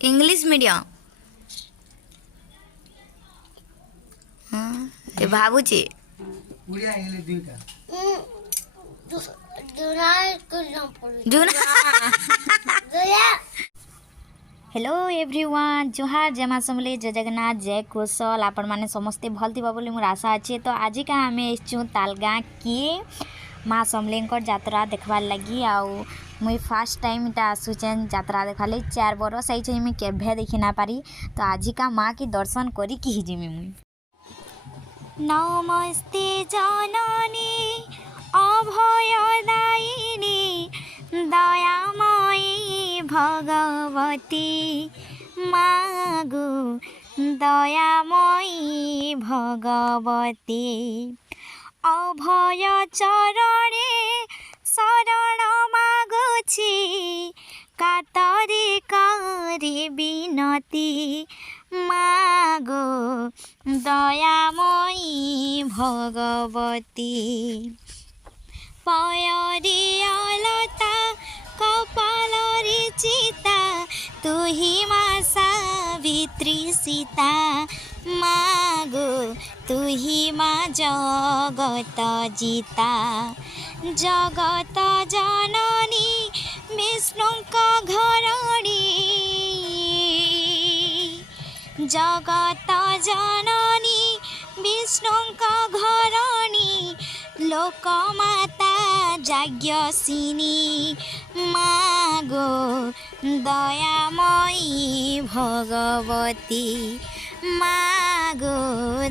English medium हाँ ये भाबुची Odia English दुईटा हेलो एवरीवन जोहार जय माँ समले जय जगन्नाथ जय कौशल आपण मैंने समस्ते भल थी बोली मोर आशा अच्छे। तो आज का आम आसचु तालगाँ किए माँ समलेंकर जात्रा देखबार लगी आउ मुई फास्ट टाइम इटा आसुचेन जात्रा देखा 4 बरस आई मुई केभे देखी ना पारी। तो आज का माँ की दर्शन करी कि जिमी मुई। नमस्ते जननी अभयदायिनी दयामयी भगवती मागो दयामयी भगवती अभय चरणे शरण मागुछि कातरी करी बिनती मागो दयामयी भगवती पयरियलता कपालरी चिता तुही माँ सावित्री सीता मागो तुही माँ जगत जीता जगत जननी विष्णुका घरणी जगत जननी विष्णुका घरणी लोकमाता जाग्यसिनी मागो दयामयी भगवती मागो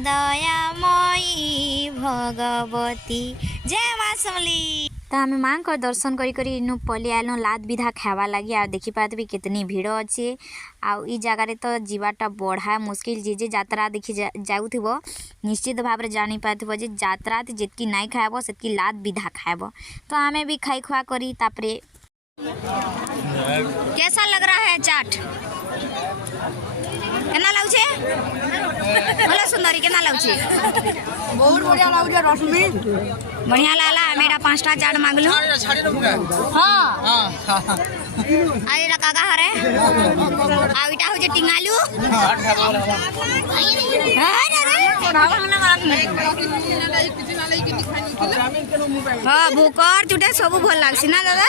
दयामयी भगवती जय माँ समली। तो आम माँ को दर्शन करी इनु पलि आलु लाद विधा खावा लगी आ देखी पाते कितनी भीड़ अच्छे आउ ई जगार तो जीवाटा बढ़ा मुस्किल जे यात्रा देखी जाऊथबो निश्चित भाव में जानी पाथबो जे यात्रा जितकी नहीं खाएब सेतकी लाद विधा खाएब। तो आमे भी खाई खुआ करी तापरे कैसा लग रहा है चाट केना लाउछे भला सुंदरी केना लाउछे बहुत बढ़िया लागे रश्मि बढ़िया लाला मेरा 5टा चाट मांगलू हां आइरा काका हरे आविटा हो जे टिंगालू हां भोकर चुटे सब भल लागसी ना दादा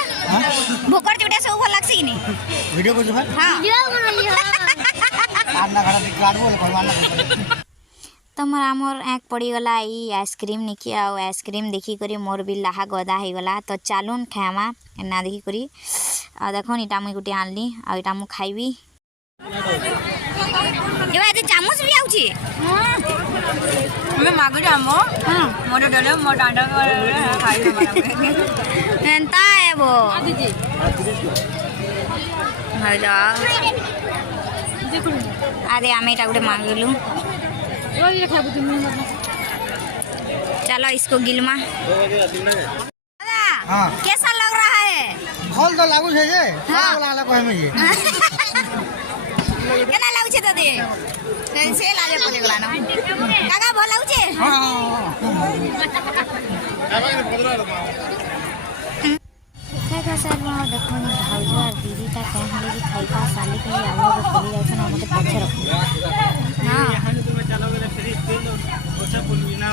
भोकर चुटे सब भल लागसी नि वीडियो को हां वीडियो बनाली आना घड़ा देख लाडू बोल भगवान तो मोर आमर आँख पड़गला ई आइसक्रीम निकी आइसक्रीम देखी करी मोर भी लाहा गदा हो गला। तो चलून खामा ना देखी करी आ देखो इटा मुई गुटे आनली आ इटा मु खाइबी ये बात चामच भी आउची मैं मागो जामो हां मोर डले मोर डांडा खाई एंता एबो हजा आदे आमे इटा गुटे मांगलू चलो इसको गिलमा हाँ कैसा लग रहा है फल तो लागू छे जे हाँ। वाला वाला कहे में जे केना लागु छे तते से लागे पड़े गला ना काका भल लागु छे हां काका सर मा देखो नि भाउज और दीदी ता कहले कि खाई पा साले के आलो को चली जाय छन हमते पछे रखो हां यहां तो मैं चलो गेले फ्री तेल ओछा बोलबी ना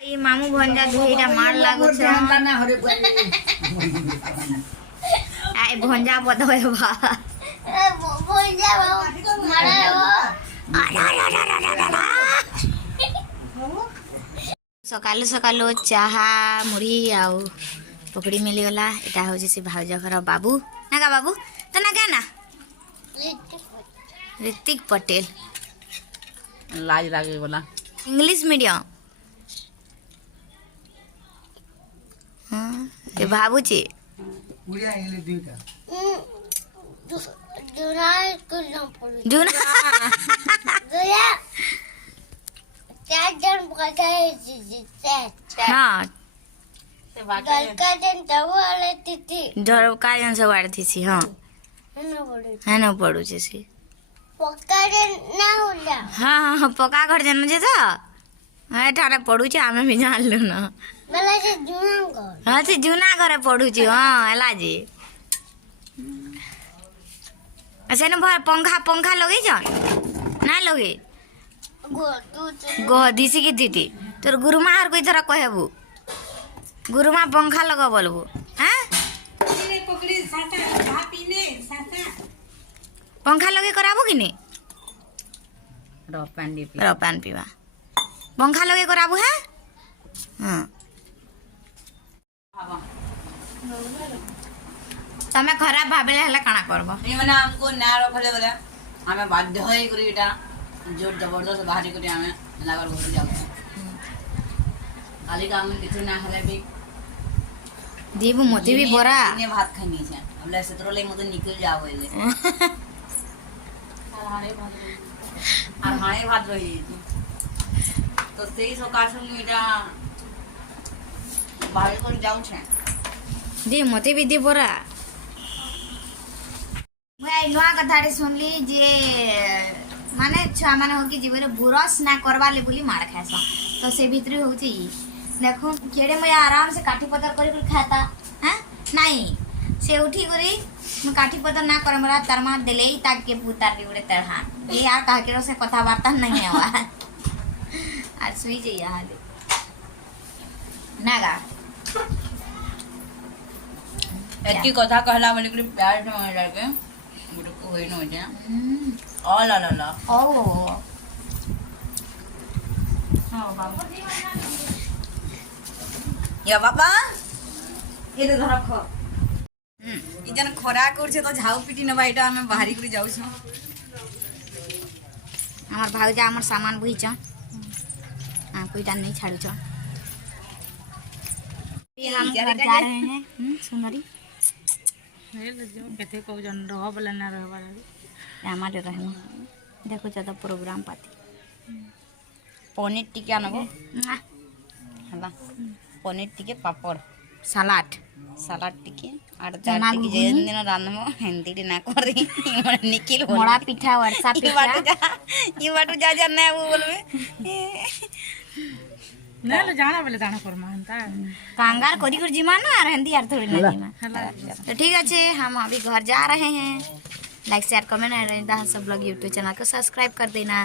ई मामू भंजा दुईटा मार लागु छे ना हरे आइ भंजा बदवे बा भंजा मारे सकालु सकालु चाहा मुढ़ी आउ पकड़ी मिलीगला एटा हो से भाउज घर बाबू ना का बाबू तो ना क्या ना ऋतिक पटेल लाज लागे बोला इंग्लिश मीडियम हाँ ये भाबुची उड़िया इंग्लिश दुईटा जूना हाँ झड़का जन से बाढ़ थी सी हाँ है ना पड़ू जैसे हाँ हाँ पका घर जन जे तो ଏଠାରେ ପଢୁଛି ଆମେ ବି ଜାଣିଲୁ ନା ହଁ ସେ ଜୁନା ଘରେ ପଢୁଛି ହଁ ହେଲା ଯେ अच्छा न पंखा पंखा लगे जन ना लगे दिसी की दीदी तोर गुरुमा और कोई तरह कहबू गुरुमा पंखा लगा बोलबू हाँ पंखा लगे कराबू कि नहीं पान पीवा पंखा लगे कराबू है हाँ तमे खराब भाबले हला काना करबो ये माने हमको ना रखले बोले हमें बाध्य होई करी एटा जोर जबरदस्त बाहरी करी हमें लागर घर जाऊ खाली काम में किछु ना हले भी देबू मोती भी बोरा ने भात खानी छे हमले सतरो ले मत निकल जाओ एले আর হাড়ে ভাত রয়ে তো সেই সকাল সঙ্গে এটা বাইরে করে যাচ্ছে दे मोती भी दे बोरा मैं नुआ कथाड़ी सुनली जे माने छुआ माने हो कि जीवन बुरस ना करवा ले बोली मार खासा तो से भीतर होची देखो केड़े मैं आराम से काठी पतर करी खाता हैं नहीं से उठी करी मैं काठी पतर ना कर हमरा तरमा देले ताक के पुतार रे उड़े तरहा ये यार कह के से कथा वार्ता नहीं आवा आज सुई जइया हाले नागा एकी कथा कहला बोले कि प्यार न लगे मुझे को होई न हो जा ओ ला ला ला ओ या बाबा ये तो धरख इजन खरा करछे तो झाऊ पिटी न बाईटा हमें बाहरी करी जाऊ छ हमार भाऊजा हमार सामान बुही छ कोईटा नहीं छाड़ू छ हम घर जा रहे हैं सुनरी केते को जन रह बोले ना रहबा हमारे रहना देखो ज्यादा प्रोग्राम पाती पनीर टिका नबो हला पनीर टिके पापड़ सलाड सलाड टिके आर चार टिके जेन दिन रांधमो हेंदी ना करी मन निकिल हो मोड़ा पिठा वर्षा ई पिठा बाटू जा जा ना वो बोलबे ना ले जाना बोले जाना फरमा हंता कांगार कोरी कोरी जिमा ना और हिंदी यार थोड़ी ना जिमा तो ठीक है हम अभी घर जा रहे हैं लाइक शेयर कमेंट और सब लोग यूट्यूब चैनल को सब्सक्राइब कर देना।